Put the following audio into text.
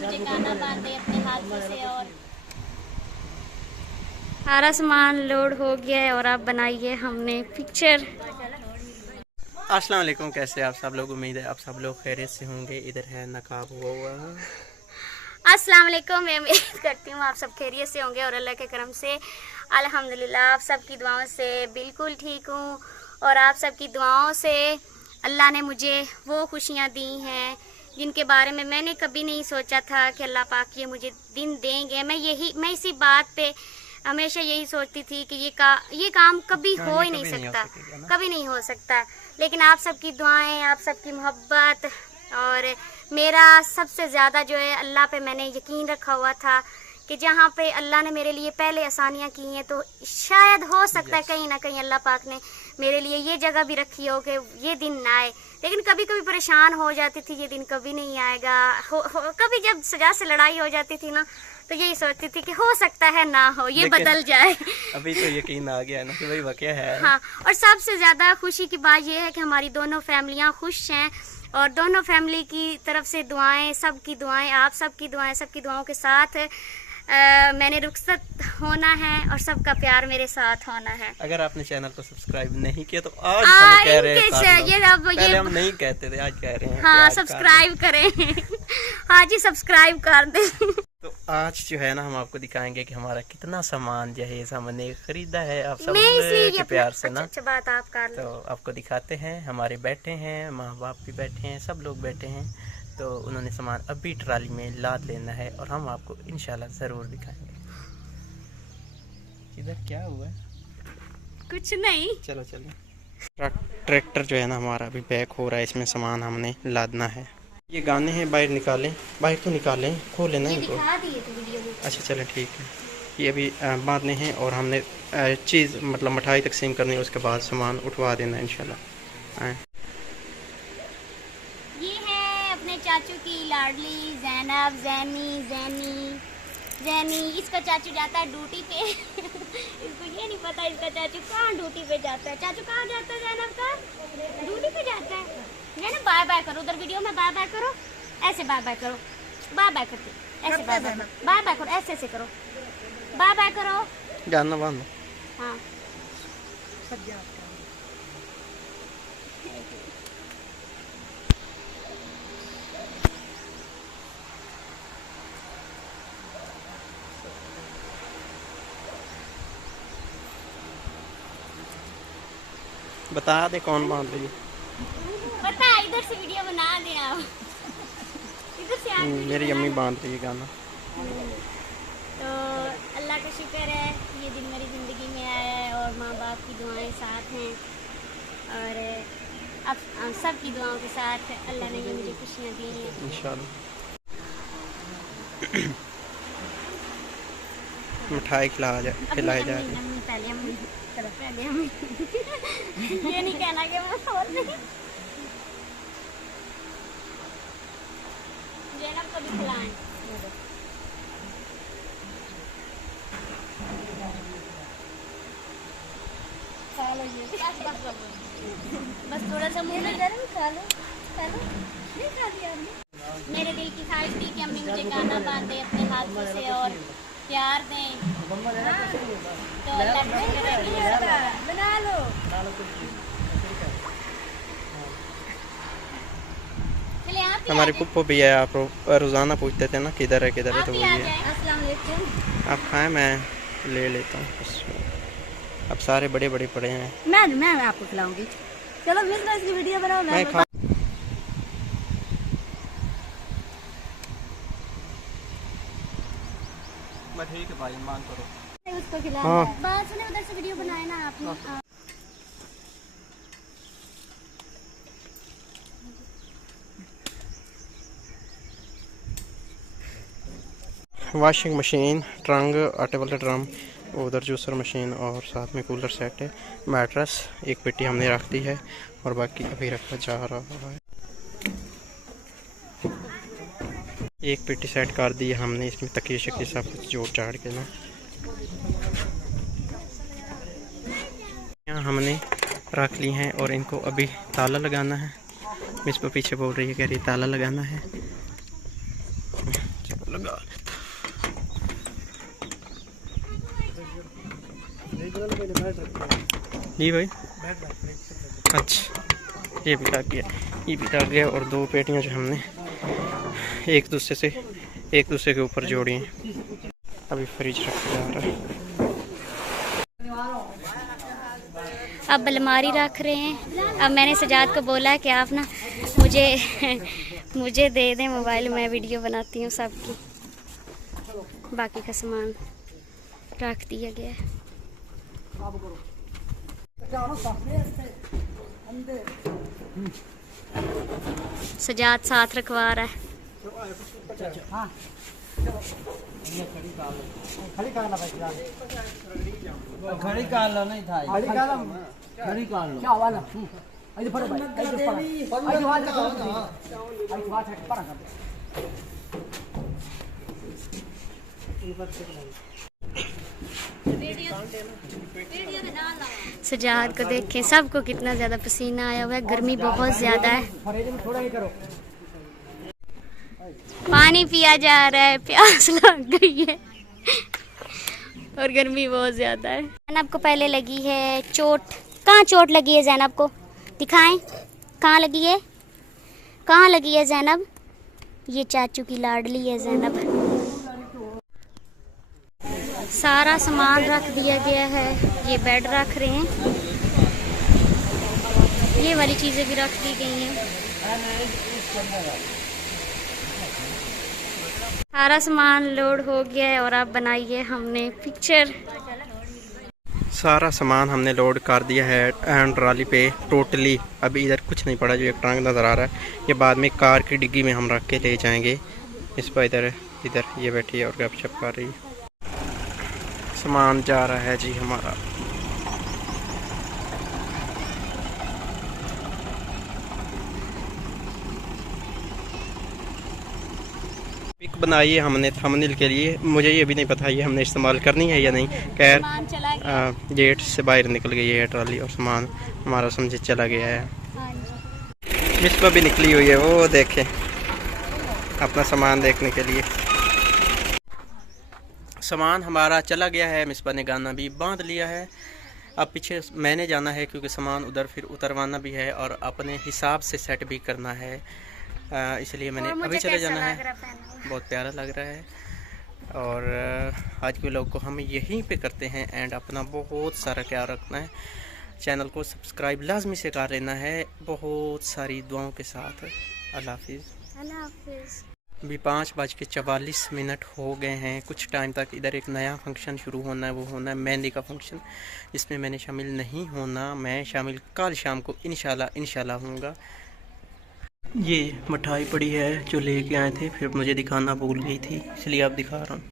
मुझे गाना बांधे अपने हाथों से। और सारा सामान लोड हो गया है और अब बनाइए हमने पिक्चर। अस्सलाम वालेकुम, कैसे आप सब लोग? उम्मीद है आप सब लोग खैरियत से होंगे। इधर है नकाब हुआ। अस्सलाम वालेकुम, मैं उम्मीद करती हूँ आप सब खैरियत से होंगे और अल्लाह के करम से अल्हम्दुलिल्लाह आप सबकी दुआओं से बिल्कुल ठीक हूँ। और आप सबकी दुआओं से अल्लाह ने मुझे वो खुशियाँ दी हैं जिनके बारे में मैंने कभी नहीं सोचा था कि अल्लाह पाक ये मुझे दिन देंगे। मैं इसी बात पे हमेशा यही सोचती थी कि ये काम कभी हो ही नहीं सकता, कभी नहीं हो सकता। लेकिन आप सबकी दुआएं, आप सबकी मोहब्बत और मेरा सबसे ज़्यादा जो है अल्लाह पे मैंने यकीन रखा हुआ था कि जहाँ पे अल्लाह ने मेरे लिए पहले आसानियाँ की हैं तो शायद हो सकता है कहीं ना कहीं अल्लाह पाक ने मेरे लिए ये जगह भी रखी हो कि ये दिन ना आए। लेकिन कभी कभी परेशान हो जाती थी, ये दिन कभी नहीं आएगा। कभी जब सजा से लड़ाई हो जाती थी ना तो यही सोचती थी कि हो सकता है ना हो, ये बदल जाए। अभी तो यकीन आ गया ना कि भाई वाकया है। हाँ, और सबसे ज़्यादा खुशी की बात यह है कि हमारी दोनों फैमिलियाँ खुश हैं और दोनों फैमिली की तरफ से दुआएं, सबकी दुआएं, आप सबकी दुआएं, सबकी दुआओं के साथ मैंने रुखसत होना है और सबका प्यार मेरे साथ होना है। अगर आपने चैनल को सब्सक्राइब नहीं किया तो आज हम कह रहे हैं, पहले हम नहीं कहते थे, आज कह रहे हैं। हाँ, सब्सक्राइब करें। हाँ जी, सब्सक्राइब कर दें। तो आज जो है ना हम आपको दिखाएंगे कि हमारा कितना सामान जहेज हमने खरीदा है। आप सब के प्यार से ना अच्छा बात आप कर तो आपको दिखाते हैं। हमारे बैठे हैं, माँ बाप भी बैठे हैं, सब लोग बैठे हैं। तो उन्होंने सामान अभी ट्राली में लाद लेना है और हम आपको इंशाल्लाह ज़रूर दिखाएंगे। इधर क्या हुआ है? कुछ नहीं, चलो चलो। ट्रैक्टर जो है ना हमारा अभी पैक हो रहा है, इसमें सामान हमने लादना है। ये गाने हैं, बाहर निकालें, बाहर तो निकालें, खोलें ना इनको। अच्छा चलें ठीक है। ये अभी बांधने हैं और हमने चीज़ मतलब मिठाई तकसीम करनी है, उसके बाद सामान उठवा देना है इंशाल्लाह। ये है अपने चाचू की लाडली जैनब, जैनी। इसका चाचू जाता है ड्यूटी पे। इसको ये नहीं पता इसका चाचू कहाँ ड्यूटी पे जाता है। चाचू कहाँ जाता है जैनब का? ड्यूटी पे जाता है। जैनब बाय बाय करो, उधर वीडियो में बाय बाय करो, ऐसे बाय बाय करो, बाय बाय करते, ऐसे बाय बाय करो, ऐसे ऐसे करो, बाय बाय करो। गाना बांधो। हाँ, बता दे कौन बांध रही है। पता है, इधर से वीडियो बना दे आप। इधर से मेरी अम्मी बांध रही है गाना। तो अल्लाह का शुक्र है ये दिन मेरी ज़िंदगी में आया है और माँ बाप की दुआएं साथ हैं और अब सब की दुआओं के साथ अल्लाह ने ये मुझे खुशियाँ दी हैं इंशाल्लाह। मिठाई खिलाए जा रही है। पहले हम ये नहीं कहना कि मैं और नहीं। जैनब को भी खिलाएं। खा लो ये, बस थोड़ा सा मुंह में गरम, खा लो नहीं खा लिया हमने। मेरे दिल की ख्वाहिश थी कि अम्मी मुझे गाना बांधे अपने हाथों से और प्यार दें। तो बना लो। हमारे पुप्पो भी है, आप रोज़ाना पूछते थे ना किधर है किधर है, तो वही है। अस्सलाम वालेकुम। आप खाएं, मैं ले लेता हूँ। अब सारे बड़े बड़े पड़े हैं। मैं आपको खिलाऊंगी। चलो बिजनेस की वीडियो बनाओ। मैं खा ठीक है भाई, मान करो उसको खिलाना। हाँ। बात सुने, उधर से वीडियो बनाए ना आपने। वॉशिंग मशीन, ट्रंक, आटे वाला ड्रम, उधर जूसर मशीन और साथ में कूलर सेट है। मैट्रेस एक पेटी हमने रख दी है और बाकी अभी रखा जा रहा है। एक पेटी सेट कर दी है हमने, इसमें तकिए शकिए सब कुछ जोड़ चाड़ के ना। यहाँ हमने रख ली हैं और इनको अभी ताला लगाना है। मिस पर पीछे बोल रही है, कह रही ताला लगाना है। लगा जी भाई। अच्छा ये भी लग गया, ये भी लग गया। और 2 पेटियां जो हमने एक दूसरे के ऊपर जोड़ी हैं। अभी फ्रिज रखा जा रहा है। अब अलमारी रख रहे हैं। अब मैंने सजाद को बोला कि आप ना मुझे दे दें मोबाइल, मैं वीडियो बनाती हूँ सबकी। बाकी का सामान रख दिया गया है। सजाद साथ रखवा रहा है। खड़ी काल लो नहीं था खड़ी काल लो क्या वाला सजाद को देखें, सबको कितना ज्यादा पसीना आया हुआ है। गर्मी बहुत ज्यादा है। पानी पिया जा रहा है, प्यास लग गई है और गर्मी बहुत ज्यादा है। जैनब को पहले लगी है चोट। कहाँ चोट लगी है जैनब को? दिखाएं कहाँ लगी है, कहाँ लगी है जैनब? ये चाचू की लाडली है जैनब। सारा सामान रख दिया गया है। ये बेड रख रहे हैं, ये वाली चीजें भी रख दी गई हैं। सारा सामान लोड हो गया है और अब बनाइए हमने पिक्चर। सारा सामान हमने लोड कर दिया है एंड ट्रॉली पे टोटली। अभी इधर कुछ नहीं पड़ा, जो एक टांग नज़र आ रहा है ये बाद में कार की डिग्गी में हम रख के ले जाएंगे। इस पर इधर ये बैठी है और गपशप कर रही है। सामान जा रहा है जी हमारा। पिक बनाई है हमने थंबनेल के लिए। मुझे ये भी नहीं पता ये हमने इस्तेमाल करनी है या नहीं। खैर गेट से बाहर निकल गई है ट्रॉली और सामान हमारा समझे चला गया है। मिस पर भी निकली हुई है, वो देखें अपना सामान देखने के लिए। सामान हमारा चला गया है। मिसबा ने गाना भी बांध लिया है। अब पीछे मैंने जाना है क्योंकि सामान उधर फिर उतरवाना भी है और अपने हिसाब से सेट भी करना है, इसलिए मैंने अभी चले जाना है। बहुत प्यारा लग रहा है। और आज के व्लॉग को हम यहीं पे करते हैं एंड अपना बहुत सारा ख्याल रखना है। चैनल को सब्सक्राइब लाजमी से कर लेना है बहुत सारी दुआओं के साथ। अल्लाह हाफिज़। अभी 5:44 हो गए हैं। कुछ टाइम तक इधर एक नया फंक्शन शुरू होना है, वो होना है मेहंदी का फंक्शन, जिसमें मैंने शामिल नहीं होना। मैं शामिल कल शाम को इंशाल्लाह होऊंगा। ये मिठाई पड़ी है जो लेके आए थे, फिर मुझे दिखाना भूल गई थी इसलिए अब दिखा रहा हूँ।